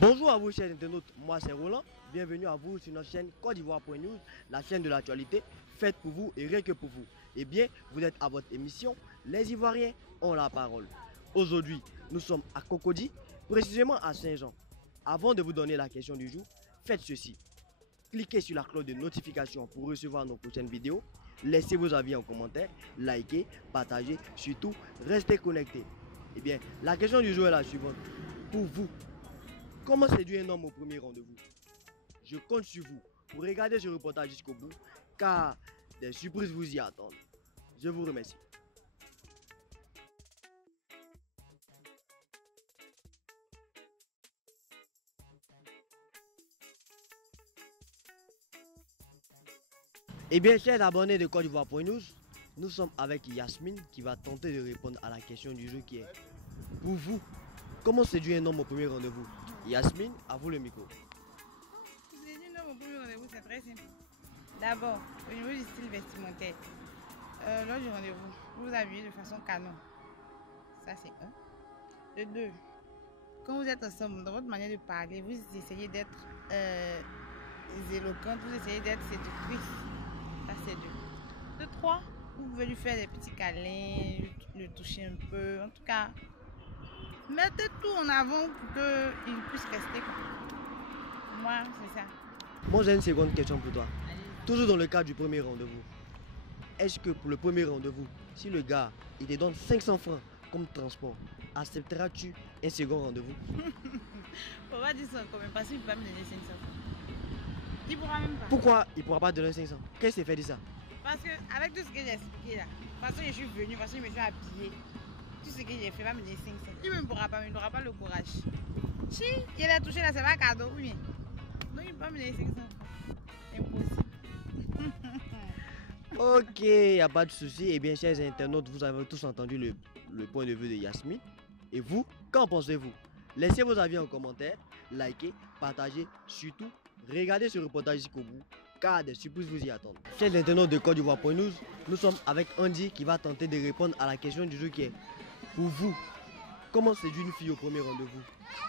Bonjour à vous chers internautes, moi c'est Roland, bienvenue à vous sur notre chaîne Côte d'Ivoire.news, la chaîne de l'actualité, faite pour vous et rien que pour vous. Eh bien, vous êtes à votre émission, les Ivoiriens ont la parole. Aujourd'hui, nous sommes à Cocody, précisément à Saint-Jean. Avant de vous donner la question du jour, faites ceci. Cliquez sur la cloche de notification pour recevoir nos prochaines vidéos. Laissez vos avis en commentaire, likez, partagez, surtout restez connectés. Eh bien, la question du jour est la suivante. Pour vous, comment séduire un homme au premier rendez-vous? Je compte sur vous pour regarder ce reportage jusqu'au bout, car des surprises vous y attendent. Je vous remercie. Eh bien, chers abonnés de Côte d'Ivoire.news, nous sommes avec Yasmine qui va tenter de répondre à la question du jour qui est: pour vous, comment séduire un homme au premier rendez-vous? Yasmine, à vous le micro. Séduire un homme au premier rendez-vous, c'est très simple. D'abord, au niveau du style vestimentaire, lors du rendez-vous, vous vous habillez de façon canon. Ça, c'est un. De deux, quand vous êtes ensemble, dans votre manière de parler, vous essayez d'être éloquente, vous essayez d'être séductrice. Ça, c'est deux. De trois, vous pouvez lui faire des petits câlins, le toucher un peu. En tout cas, mettez tout en avant pour qu'il puisse rester. Moi, c'est ça. Moi, j'ai une seconde question pour toi. Allez. Toujours dans le cadre du premier rendez-vous, est-ce que pour le premier rendez-vous, si le gars il te donne 500 francs comme transport, accepteras-tu un second rendez-vous? Faut pas dire ça quand même, parce qu'il ne peut pas me donner 500 francs. Il pourra même pas. Pourquoi il ne pourra pas donner 500? Qu'est-ce qui fait de ça? Parce que avec tout ce que j'ai expliqué là, de toute façon je suis venue, de toute façon je me suis habillée, tout ce que j'ai fait va me donner 500. Il ne pourra pas, il n'aura pas le courage. Si il a touché là, c'est pas cadeau, oui. Donc il ne peut pas me donner 500 francs. Impossible. Ok, il n'y a pas de souci. Eh bien, chers internautes, vous avez tous entendu le point de vue de Yasmine. Et vous, qu'en pensez-vous? Laissez vos avis en commentaire, likez, partagez, surtout, regardez ce reportage jusqu'au bout, car des surprises vous y attendent. Chers internautes de Côte d'Ivoire.news, nous sommes avec Andy qui va tenter de répondre à la question du jour qui est: pour vous, comment séduire une fille au premier rendez-vous?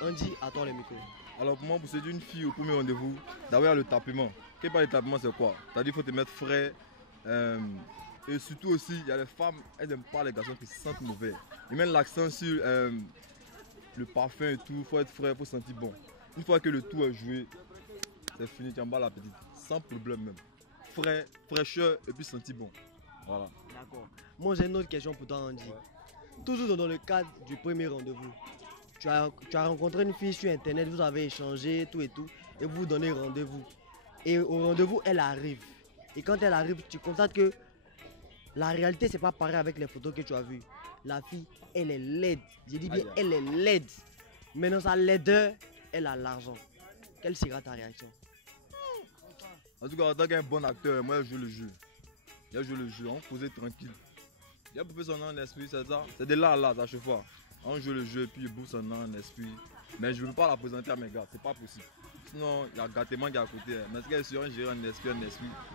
Andy, à toi le micro. Alors pour moi, pour séduire une fille au premier rendez-vous, d'abord il y a le tapement. Qu'est-ce que le tapement, c'est quoi? C'est-à-dire qu'il faut te mettre frais. Et surtout aussi, il y a les femmes, elles n'aiment pas les garçons qui se sentent mauvais. Ils mettent l'accent sur le parfum et tout, il faut être frais, il faut sentir bon. Une fois que le tout est joué, c'est fini, tu en bats la petite, sans problème même. Frais, fraîcheur et puis sentir bon. Voilà. D'accord. Moi j'ai une autre question pour toi Andy. Ouais. Toujours dans le cadre du premier rendez-vous. Tu as rencontré une fille sur internet, vous avez échangé tout et tout, et vous vous donnez rendez-vous. Et au rendez-vous, elle arrive. Et quand elle arrive, tu constates que la réalité, c'est pas pareil avec les photos que tu as vues. La fille, elle est laide. Je dis bien, elle est laide. Mais dans sa laideur, elle a l'argent. Quelle sera ta réaction? En tout cas, en tant qu'un bon acteur, moi je joue le jeu. Je joue le jeu, on causait tranquille. Il a bouffé son nom en esprit, c'est ça. C'est de là à là à chaque fois. On joue le jeu et puis il bouffe son nom en esprit. Mais je ne veux pas la présenter à mes gars, c'est pas possible. Sinon, il y a gâtement qui est à côté. Mais ce qu'elle est sur un gérant en esprit,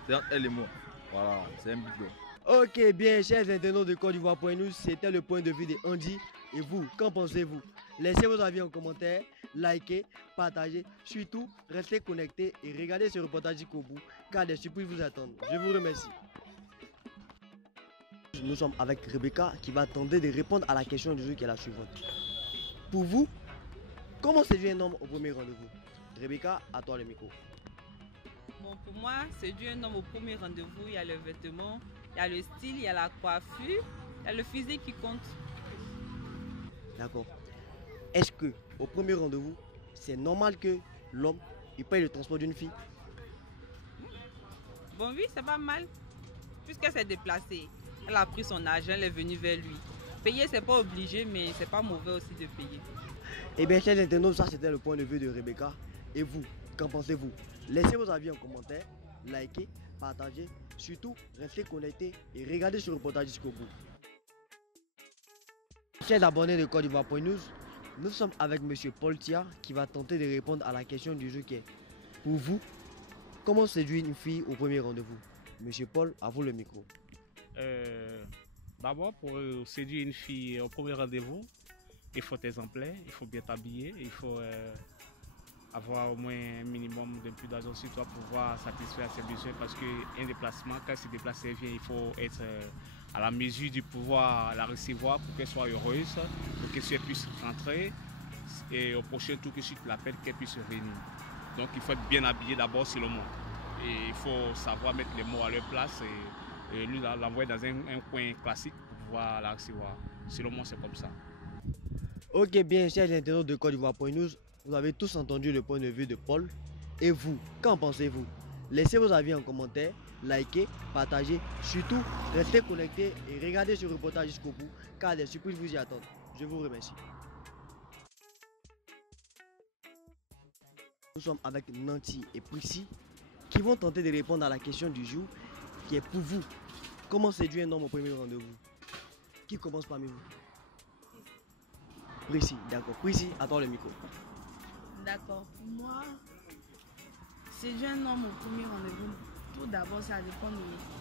c'est entre elle et moi. Voilà, c'est un but. Ok, bien, chers internautes de Côte d'Ivoire.news, c'était le point de vue de Andy. Et vous, qu'en pensez-vous? Laissez vos avis en commentaire, likez, partagez, surtout restez connectés et regardez ce reportage jusqu'au bout, car des surprises vous attendent. Je vous remercie. Nous sommes avec Rebecca qui va tenter de répondre à la question du jour qui est la suivante. Pour vous, comment séduire un homme au premier rendez-vous? Rebecca, à toi le micro. Bon, pour moi, séduire un homme au premier rendez-vous, il y a le vêtement, il y a le style, il y a la coiffure, il y a le physique qui compte. D'accord. Est-ce que au premier rendez-vous, c'est normal que l'homme il paye le transport d'une fille? Bon, oui, c'est pas mal, puisqu'elle s'est déplacée. Elle a pris son argent, elle est venue vers lui. Payer, c'est pas obligé, mais c'est pas mauvais aussi de payer. Eh bien, chers internautes, ça c'était le point de vue de Rebecca. Et vous, qu'en pensez-vous? Laissez vos avis en commentaire, likez, partagez, surtout restez connectés et regardez ce reportage jusqu'au bout. Chers abonnés de Côte d'Ivoire.news, nous sommes avec Monsieur Paul Tia qui va tenter de répondre à la question du jour qui est: pour vous, comment séduire une fille au premier rendez-vous? Monsieur Paul, à vous le micro. D'abord, pour séduire une fille au premier rendez-vous, il faut être exemplaire, il faut bien t'habiller, il faut avoir au moins un minimum de plus d'argent sur toi pour pouvoir satisfaire ses besoins parce qu'un déplacement, quand elle se déplace, elle vient, il faut être à la mesure du pouvoir la recevoir pour qu'elle soit heureuse, pour qu'elle puisse rentrer et au prochain tour que tu l'appelles, qu'elle puisse revenir. Donc il faut être bien habillé d'abord sur le mot. Et il faut savoir mettre les mots à leur place et lui l'envoyer dans un coin classique pour pouvoir la recevoir. Selon moi, c'est comme ça. Ok, bien, chers internautes de Côte d'Ivoire.news, vous avez tous entendu le point de vue de Paul. Et vous, qu'en pensez-vous? Laissez vos avis en commentaire, likez, partagez, surtout restez connectés et regardez ce reportage jusqu'au bout car des surprises vous y attendent. Je vous remercie. Nous sommes avec Nanti et Prissy qui vont tenter de répondre à la question du jour qui est pour vous. Comment séduire un homme au premier rendez-vous? Qui commence parmi vous? Prissy, d'accord. Prissy, attends le micro. D'accord. Pour moi, séduire un homme au premier rendez-vous, tout d'abord, ça dépend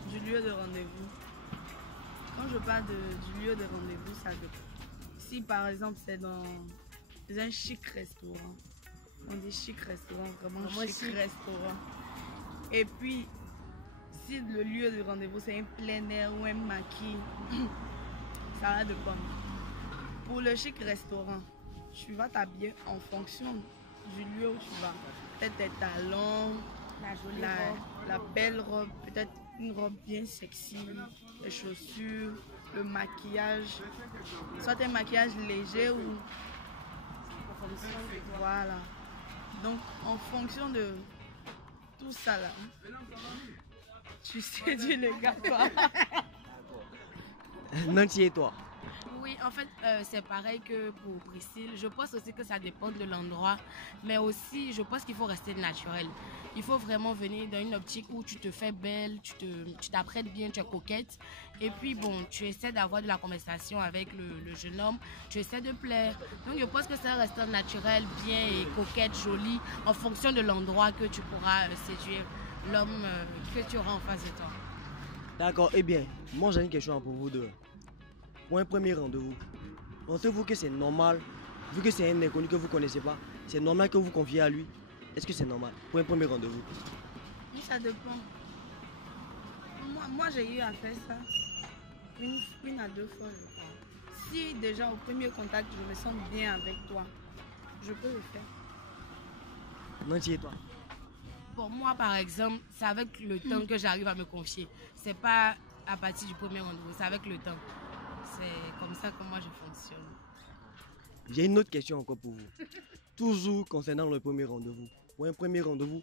du lieu de rendez-vous. Quand je parle du lieu de rendez-vous, ça dépend. Si par exemple c'est dans un chic restaurant, on dit chic restaurant, vraiment chic restaurant. Et puis, si le lieu de rendez-vous c'est un plein air ou un maquis, ça va dépendre. Pour le chic restaurant, tu vas t'habiller en fonction du lieu où tu vas. Peut-être tes talons, la belle robe, peut-être une robe bien sexy, les chaussures, le maquillage, soit un maquillage léger ou... Voilà. Donc, en fonction de tout ça là, tu séduis les gars, quoi. Nanti et toi? Oui, en fait, c'est pareil que pour Priscille. Je pense aussi que ça dépend de l'endroit, mais aussi, je pense qu'il faut rester naturel. Il faut vraiment venir dans une optique où tu te fais belle, tu t'apprêtes bien, tu es coquette. Et puis, bon, tu essaies d'avoir de la conversation avec le jeune homme, tu essaies de plaire. Donc, je pense que c'est un restaurant naturel, bien et coquette, joli, en fonction de l'endroit que tu pourras séduire l'homme que tu auras en face de toi. D'accord, eh bien, moi j'ai une question pour vous deux. Pour un premier rendez-vous, pensez-vous que c'est normal, vu que c'est un inconnu que vous ne connaissez pas, c'est normal que vous confiez à lui? Est-ce que c'est normal pour un premier rendez-vous? Oui, ça dépend. Moi j'ai eu à faire ça une à deux fois, je crois. Si déjà au premier contact, je me sens bien avec toi, je peux le faire. Nanti et toi? Pour moi, par exemple, c'est avec le temps que j'arrive à me confier. C'est pas à partir du premier rendez-vous, c'est avec le temps. C'est comme ça que moi je fonctionne. J'ai une autre question encore pour vous. Toujours concernant le premier rendez-vous. Pour un premier rendez-vous,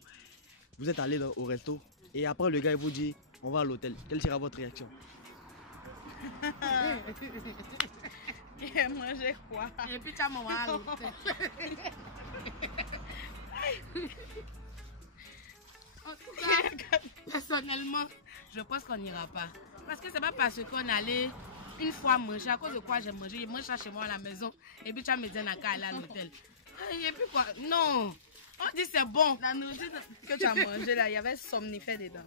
vous êtes allé au resto et après le gars il vous dit on va à l'hôtel. Quelle sera votre réaction? Manger quoi? Et puis tu as mon à l'hôtel. En tout cas, personnellement, je pense qu'on n'ira pas. Parce que c'est pas parce qu'on allait une fois manger, à cause de quoi j'ai mangé, je mange ça chez moi à la maison, et puis tu vas me dire n'a qu'à aller à l'hôtel. Et puis quoi? Non! On dit c'est bon. La nourriture que tu as mangée là, il y avait somnifère dedans.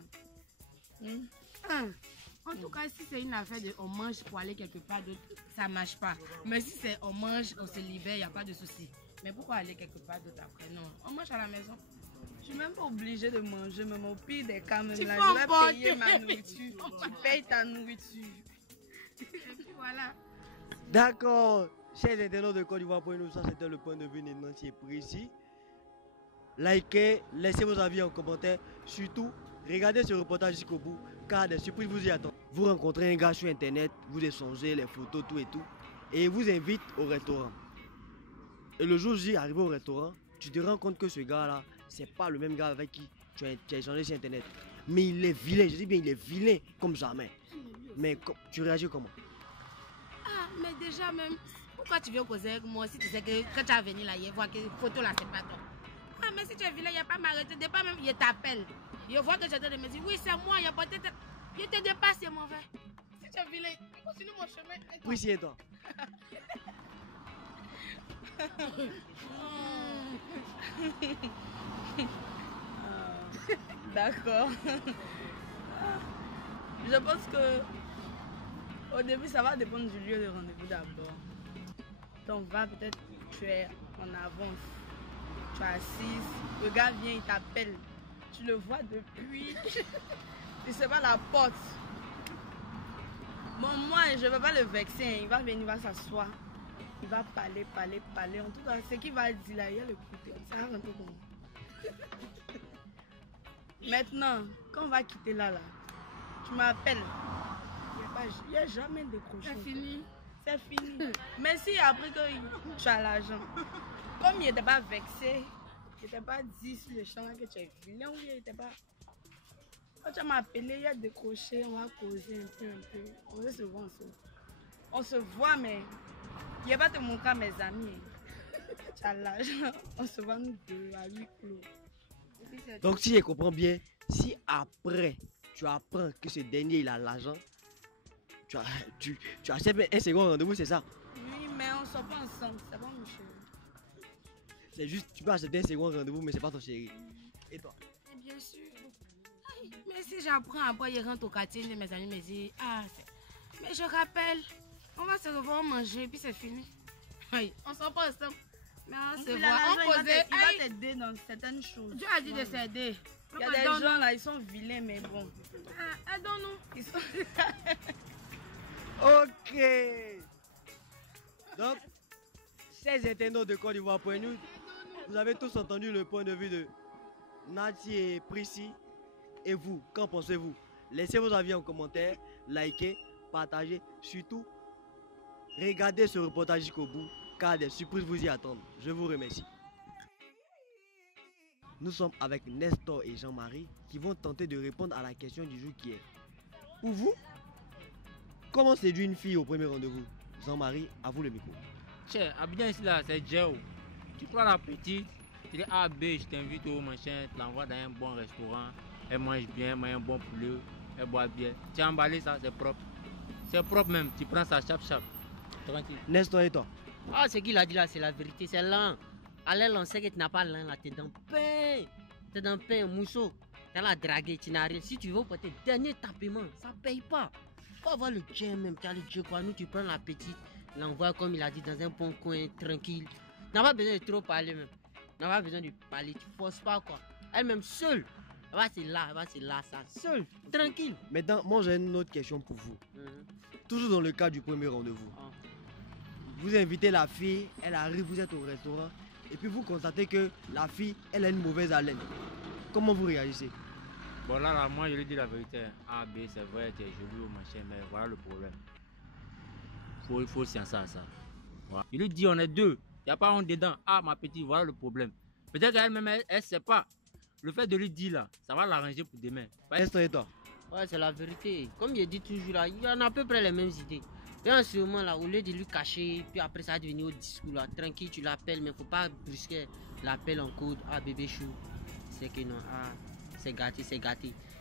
En tout cas, si c'est une affaire de on mange pour aller quelque part d'autre, ça ne marche pas. Mais si c'est on mange, on se libère, il n'y a pas de souci. Mais pourquoi aller quelque part d'autre après? Non, on mange à la maison. Je suis même pas obligée de manger, même au pire des cas, même Tu là, peux je vais emporter. payer ma nourriture. Tu payes ta nourriture. Et puis voilà. D'accord. Chers internautes de Côte d'Ivoire.news, ça c'était le point de vue de Nanti et Prissy. Likez, laissez vos avis en commentaire. Surtout, regardez ce reportage jusqu'au bout car des surprises vous y attendent. Vous rencontrez un gars sur internet, vous échangez les photos, tout et tout, et il vous invite au restaurant. Et le jour J, arrivé au restaurant, tu te rends compte que ce gars-là, c'est pas le même gars avec qui tu as échangé sur internet. Mais il est vilain, je dis bien, il est vilain comme jamais. Mais tu réagis comment? Ah, mais déjà même, pourquoi tu viens causer avec moi si tu sais que quand tu as venu là, il voit que photo là, c'est pas toi. Ah, mais si tu es vilain, il n'y a pas m'arrêter. Dès pas même, il t'appelle. Il voit que tu es en train de me dire, oui, c'est moi, il y a peut-être. Il te dépasse, c'est mauvais. Si tu es vilain, continue mon chemin. Oui, c'est toi. D'accord. Je pense que au début, ça va dépendre du lieu de rendez-vous d'abord. Donc, va peut-être tu es en avance. tu es assise, le gars vient, il t'appelle. Tu le vois depuis, il se bat la porte. Bon, moi, je ne vais pas le vexer, hein. Il va venir, il va s'asseoir. Il va parler. En tout cas, ce qu'il va dire là, il va l'écouter. Ça va rentrer comment? Maintenant, quand on va quitter là, tu m'appelles. Il n'y a jamais de décroché. C'est fini. C'est fini. Mais si après que tu as l'argent, comme il n'était pas vexé, il n'était pas dit sur le champ que tu es vilain, ou il n'était pas. Quand tu m'as appelé, il a décroché, on va causer un peu. On va se voir ensemble. On se voit, mais il n'y a pas de mon cas, mes amis. Tu as l'argent, on se voit nous deux à 8 clos. Donc si je comprends bien, si après tu apprends que ce dernier il a l'argent, tu acceptes un second rendez-vous, c'est ça? Oui, mais on ne sort pas ensemble, c'est pas mon chéri. C'est juste, tu peux accepter un second rendez-vous, mais c'est pas ton chéri. Et toi? Bien sûr. Aïe, mais si j'apprends après, il rentre au quartier, mes amis me disent, mais je rappelle, on va se revoir manger, puis c'est fini. Aïe, on sort pas ensemble. Mais on se voit, on causait. Il va t'aider dans certaines choses. Dieu a dit de s'aider. Il y a des gens là, ils sont vilains, mais bon. Aidons-nous. Ils sont... Ok. Donc, ces internautes de Côte d'Ivoire.news, vous avez tous entendu le point de vue de Nati et Prissy. Et vous, qu'en pensez-vous? Laissez vos avis en commentaire, likez, partagez, surtout, regardez ce reportage jusqu'au bout, car des surprises vous y attendent. Je vous remercie. Nous sommes avec Nestor et Jean-Marie qui vont tenter de répondre à la question du jour qui est: pour vous, comment séduire une fille au premier rendez-vous? Jean-Marie, à vous le micro. Tiens, Abidjan ici là, c'est Djeo. Tu prends la petite, tu dis A, B, je t'invite au machin, tu l'envoies dans un bon restaurant, elle mange bien, elle mange un bon poulet, elle boit bien. Tu as emballé ça, c'est propre. C'est propre même, tu prends ça chap. Tranquille. Nestor et toi? Ah, ce qu'il a dit là, c'est la vérité, c'est lent. À l'aile, on sait que tu n'as pas lent là, tu es dans pain. Tu es dans pain, mousseau. Tu as la draguer, tu n'as rien. Si tu veux pour tes derniers tapements, ça ne paye pas. Faut avoir le Dieu même, tu as le Dieu quoi. Nous, tu prends la petite, l'envoies comme il a dit dans un bon coin, tranquille. Tu n'as pas besoin de trop parler même. Tu n'as pas besoin de parler, tu ne forces pas quoi. Elle-même seule, elle va c'est là, ça, seule, tranquille. Maintenant, moi j'ai une autre question pour vous. Toujours dans le cas du premier rendez-vous. Vous invitez la fille, elle arrive, vous êtes au restaurant, et puis vous constatez que la fille, elle a une mauvaise haleine. Comment vous réagissez? Bon là, moi je lui dis la vérité. A, B, c'est vrai, tu es joli au machin, mais voilà le problème. Il faut sciencer à ça. Voilà. Il lui dit on est deux, il n'y a pas un dedans. Ah ma petite, voilà le problème. Peut-être qu'elle-même, elle ne sait pas. Le fait de lui dire là, ça va l'arranger pour demain. Nestor et toi? Ouais, c'est la vérité. Comme il dit toujours là, il y en a à peu près les mêmes idées. Et en ce moment là, au lieu de lui cacher, puis après ça va devenir au discours là, tranquille, tu l'appelles, mais il ne faut pas brusquer l'appel en code. Ah bébé chou, c'est que non, ah, c'est gâté.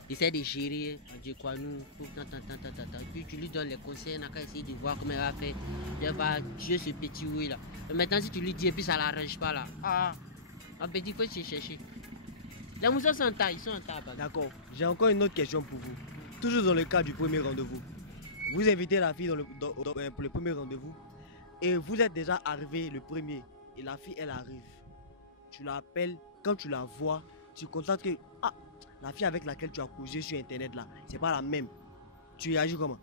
Essaie de gérer, Dieu quoi nous, puis tu lui donnes les conseils, on a qu'à essayer de voir comment elle va faire. Elle va jouer ce petit oui là. Et maintenant si tu lui dis et puis ça ne l'arrange pas là, un petit faut se chercher. Les moussons sont en tas, ils sont en tas. D'accord, j'ai encore une autre question pour vous. Toujours dans le cas du premier rendez-vous. Vous invitez la fille pour le premier rendez-vous et vous êtes déjà arrivé le premier et la fille elle arrive. Tu l'appelles, quand tu la vois, tu constates que la fille avec laquelle tu as causé sur internet là, c'est pas la même. Tu réagis comment?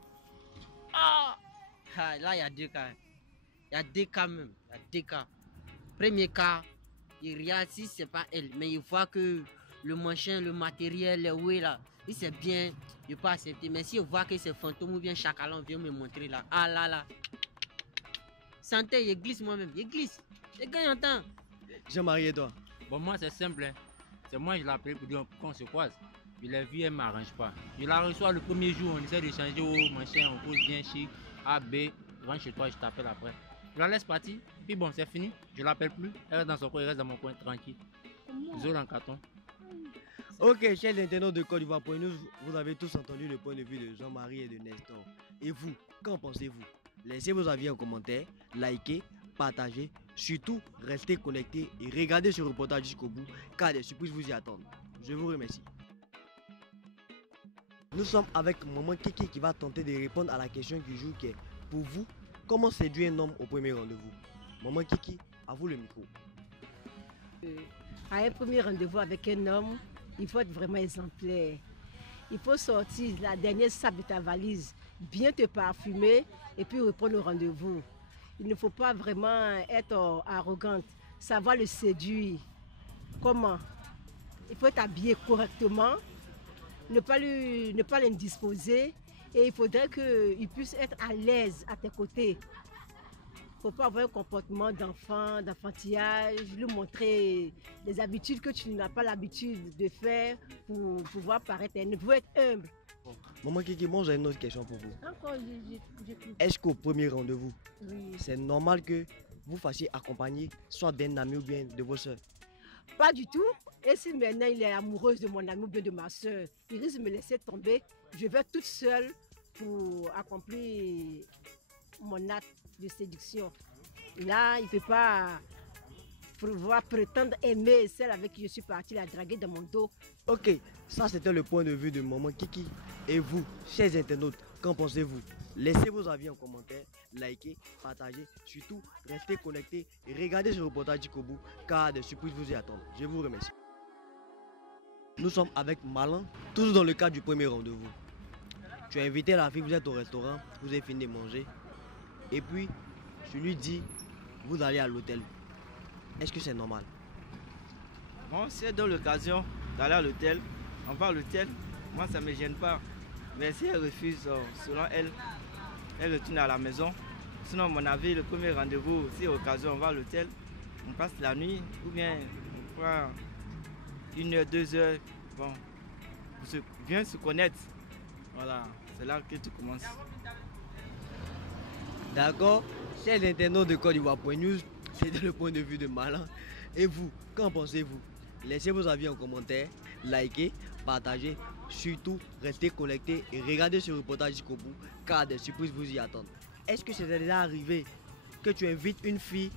Là il y a deux cas. Il y a deux cas même. Il y a deux cas. Premier cas, il réagit, c'est pas elle, mais il voit que le machin, le matériel, les ouais là, il sait bien, il peut accepter. Mais si il voit que c'est fantôme ou bien chacalan vient me montrer là, là. Santé, il glisse moi-même, il glisse. Je gagne en temps. Jean-Marie et toi? Bon, moi c'est simple. Hein. C'est moi je l'ai appelé pour dire qu'on se croise. Je l'ai vu, elle ne m'arrange pas. Je la reçois le premier jour, on essaie d'échanger au machin, on pose bien chic. A, B, rentre chez toi, je t'appelle après. Je la laisse partir, puis bon, c'est fini. Je l'appelle plus. Elle reste dans son coin, il reste dans mon coin tranquille. Zone en carton. Ok, chers internautes de Côte d'Ivoire.news, vous avez tous entendu le point de vue de Jean-Marie et de Nestor. Et vous, qu'en pensez-vous? Laissez vos avis en commentaire, likez, partagez, surtout restez connectés et regardez ce reportage jusqu'au bout car des surprises vous y attendent. Je vous remercie. Nous sommes avec Maman Kiki qui va tenter de répondre à la question du jour qui est: pour vous, comment séduire un homme au premier rendez-vous? Maman Kiki, à vous le micro. à un premier rendez-vous avec un homme, il faut être vraiment exemplaire. Il faut sortir la dernière sape de ta valise, bien te parfumer et puis reprendre le rendez-vous. Il ne faut pas vraiment être arrogante, savoir le séduire. Comment? Il faut être habillé correctement, ne pas l'indisposer et il faudrait qu'il puisse être à l'aise à tes côtés. Il ne faut pas avoir un comportement d'enfant, d'enfantillage, lui montrer les habitudes que tu n'as pas l'habitude de faire pour pouvoir paraître. Il faut être humble. Maman Kiki, moi j'ai une autre question pour vous. Encore, Est-ce qu'au premier rendez-vous, oui. c'est normal que vous fassiez accompagner soit d'un ami ou bien de vos soeurs? Pas du tout. Et si maintenant il est amoureux de mon ami ou bien de ma soeur, il risque de me laisser tomber. Je vais toute seule pour accomplir mon acte de séduction. Là, il ne peut pas pouvoir prétendre aimer celle avec qui je suis partie la draguer dans mon dos. Ok, ça c'était le point de vue de Maman Kiki. Et vous, chers internautes, qu'en pensez-vous? Laissez vos avis en commentaire, likez, partagez, surtout restez connectés et regardez ce reportage jusqu'au bout car des surprises vous y attendent. Je vous remercie. Nous sommes avec Malin, toujours dans le cadre du premier rendez-vous. Tu as invité la fille, vous êtes au restaurant, vous avez fini de manger. Et puis, tu lui dis, vous allez à l'hôtel. Est-ce que c'est normal? Bon, si elle donne l'occasion d'aller à l'hôtel, on va à l'hôtel. Moi, ça ne me gêne pas. Mais si elle refuse, selon elle, elle retourne à la maison. Sinon, à mon avis, le premier rendez-vous, si occasion, on va à l'hôtel, on passe la nuit ou bien on prend 1 heure, 2 heures. Bon, bien se connaître. Voilà, c'est là que tu commences. D'accord, chers internautes de Côte d'Ivoire.news, c'était le point de vue de Malin. Et vous, qu'en pensez-vous? Laissez vos avis en commentaire, likez, partagez, surtout restez connectés et regardez ce reportage jusqu'au bout car des surprises vous y attendent. Est-ce que c'est déjà arrivé que tu invites une fille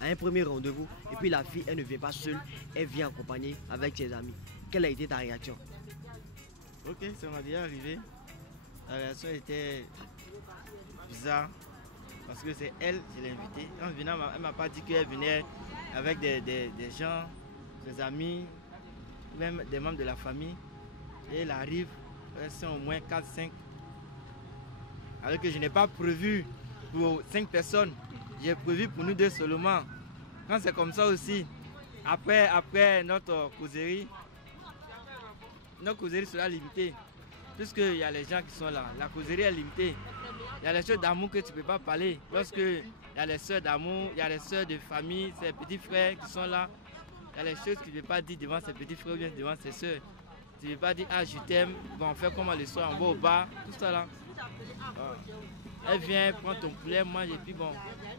à un premier rendez-vous et puis la fille elle ne vient pas seule, elle vient accompagnée avec ses amis? Quelle a été ta réaction? Ok, ça m'a déjà arrivé. La réaction était bizarre. Parce que c'est elle, je l'ai invitée. En venant, elle ne m'a pas dit qu'elle venait avec des gens, ses amis, même des membres de la famille. Et elle arrive, elles sont au moins 4-5. Alors que je n'ai pas prévu pour 5 personnes. J'ai prévu pour nous 2 seulement. Quand c'est comme ça aussi, après notre causerie sera limitée. Puisqu'il y a les gens qui sont là, la causerie est limitée. Il y a les soeurs d'amour que tu ne peux pas parler. Lorsque il y a les soeurs d'amour, il y a les soeurs de famille, ses petits frères qui sont là. Il y a les choses que tu ne peux pas dire devant ses petits frères ou bien devant ses soeurs. Tu ne peux pas dire ah je t'aime, bon, on fait comment le soir, on va au bar, tout ça là. Elle vient, prend ton poulet, mange et puis bon,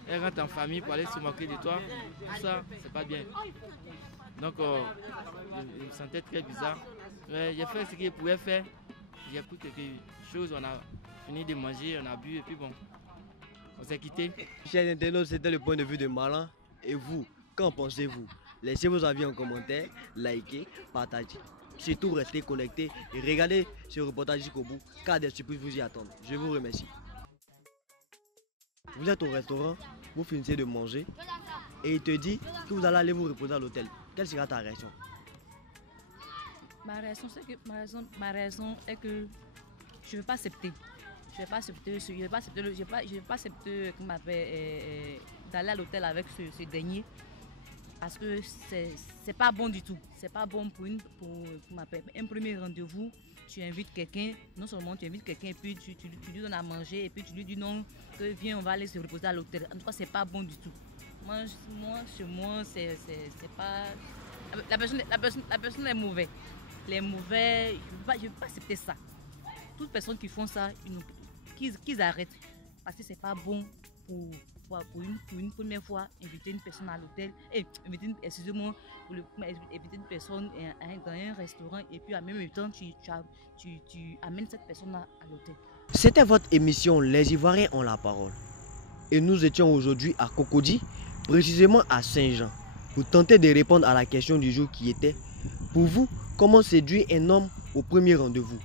elle rentre en famille pour aller se moquer de toi. Tout ça, c'est pas bien. Donc je me sentais très bizarre. J'ai fait ce que je pouvais faire. J'ai pris quelque chose, on a fini de manger, on a bu et puis bon, on s'est quitté. Chers internautes, c'était le point de vue de Malin. Et vous, qu'en pensez-vous? Laissez vos avis en commentaire, likez, partagez. Surtout restez connectés et regardez ce reportage jusqu'au bout car des surprises vous y attendent. Je vous remercie. Vous êtes au restaurant, vous finissez de manger et il te dit que vous allez aller vous reposer à l'hôtel. Quelle sera ta réaction? Ma raison est que je ne vais pas accepter. Je ne vais pas accepter d'aller à l'hôtel avec ce dernier. Parce que c'est pas bon du tout. C'est pas bon pour un premier rendez-vous. Tu invites quelqu'un, non seulement tu invites quelqu'un et puis tu lui donnes à manger et puis tu lui dis non, que viens, on va aller se reposer à l'hôtel. En tout cas, c'est pas bon du tout. Moi, chez moi, c'est pas. La personne est mauvaise. Les mauvais, je ne vais pas accepter ça. Toutes personnes qui font ça, qu'ils arrêtent. Parce que c'est pas bon pour une première fois inviter une personne à l'hôtel. Inviter une personne dans un restaurant et puis en même temps tu amènes cette personne à l'hôtel. C'était votre émission Les Ivoiriens ont la parole. Et nous étions aujourd'hui à Cocody, précisément à Saint-Jean, pour tenter de répondre à la question du jour qui était: pour vous, comment séduire un homme au premier rendez-vous?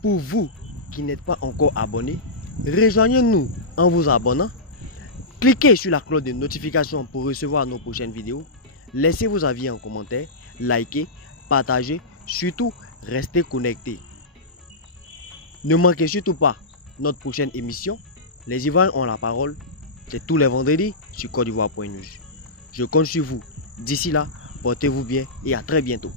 Pour vous qui n'êtes pas encore abonné, rejoignez-nous en vous abonnant. Cliquez sur la cloche de notification pour recevoir nos prochaines vidéos. Laissez vos avis en commentaire, likez, partagez, surtout restez connectés. Ne manquez surtout pas notre prochaine émission. Les Ivoiriens ont la parole. C'est tous les vendredis sur Côte d'Ivoire.news. Je compte sur vous. D'ici là, portez-vous bien et à très bientôt.